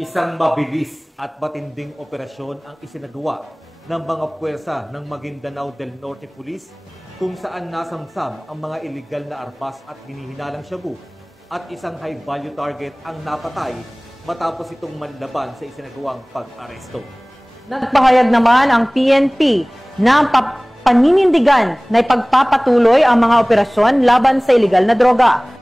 Isang mabilis at matinding operasyon ang isinagawa ng mga puwersa ng Maguindanao del Norte Police kung saan nasamsam ang mga iligal na armas at hinihinalang shabu at isang high-value target ang napatay matapos itong manlaban sa isinagawang pag-aresto. Nagpahayag naman ang PNP na paninindigan na ipagpapatuloy ang mga operasyon laban sa iligal na droga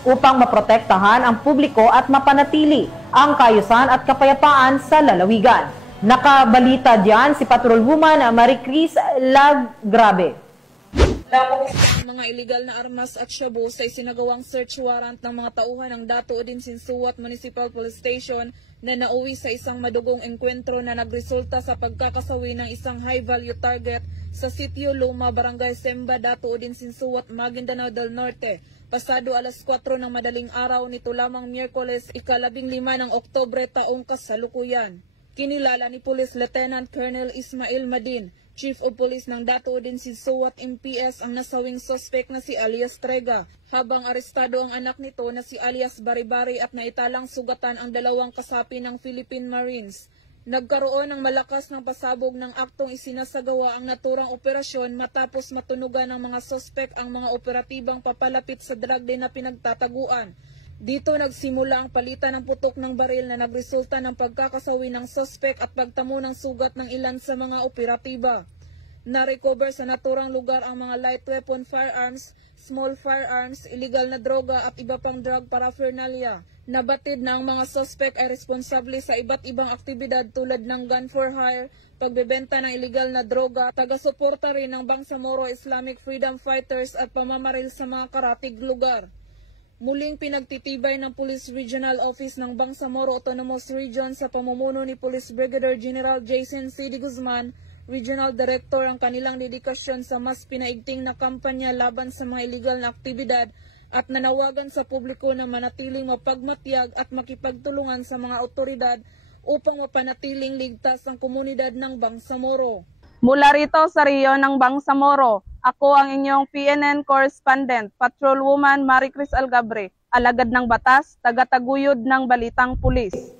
upang maprotektahan ang publiko at mapanatili ang kaayusan at kapayapaan sa lalawigan. Nakabalita diyan si Patrolwoman Marie Cris Lagrabe. Ang mga iligal na armas at shabu sa isinagawang search warrant ng mga tauhan ng Dato Udin Sinsuat Municipal Police Station na nauwi sa isang madugong engkwentro na nagresulta sa pagkakasawi ng isang high-value target sa Sitio Luma, Barangay Semba, Dato Udin Sinsuat, Maguindanao del Norte. Pasado alas 4 ng madaling araw nito lamang Miyerkules, ika-15 ng Oktubre taong kasalukuyan. Kinilala ni Police Lieutenant Colonel Ismail Madin, Chief of Police ng Dato Udin Sinsuat MPS ang nasawing suspect na si alias Trega, habang arestado ang anak nito na si alias Baribari at naitalang sugatan ang dalawang kasapi ng Philippine Marines. Nagkaroon ng malakas ng pasabog ng aktong isinasagawa ang naturang operasyon matapos matunugan ng mga suspect ang mga operatibang papalapit sa drug den na pinagtataguan. Dito nagsimula ang palitan ng putok ng baril na nagresulta ng pagkakasawi ng suspect at pagtamo ng sugat ng ilan sa mga operatiba. Na-recover sa naturang lugar ang mga light weapon firearms, small firearms, illegal na droga at iba pang drug paraphernalia. Nabatid na ang mga suspect ay responsable sa iba't ibang aktibidad tulad ng gun for hire, pagbebenta ng illegal na droga, taga-suporta rin ng Bangsamoro Islamic Freedom Fighters at pamamaril sa mga karatig lugar. Muling pinagtitibay ng Police Regional Office ng Bangsamoro Autonomous Region sa pamumuno ni Police Brigadier General Jason C. D. Guzman, Regional Director, ang kanilang dedikasyon sa mas pinaigting na kampanya laban sa mga illegal na aktibidad at nanawagan sa publiko na manatiling mapagmatyag at makipagtulungan sa mga otoridad upang mapanatiling ligtas ang komunidad ng Bangsamoro. Mula rito sa Rio ng Bangsamoro, ako ang inyong PNN correspondent, Patrolwoman Marie Cris Lagrabe, alagad ng batas, tagataguyod ng balitang pulis.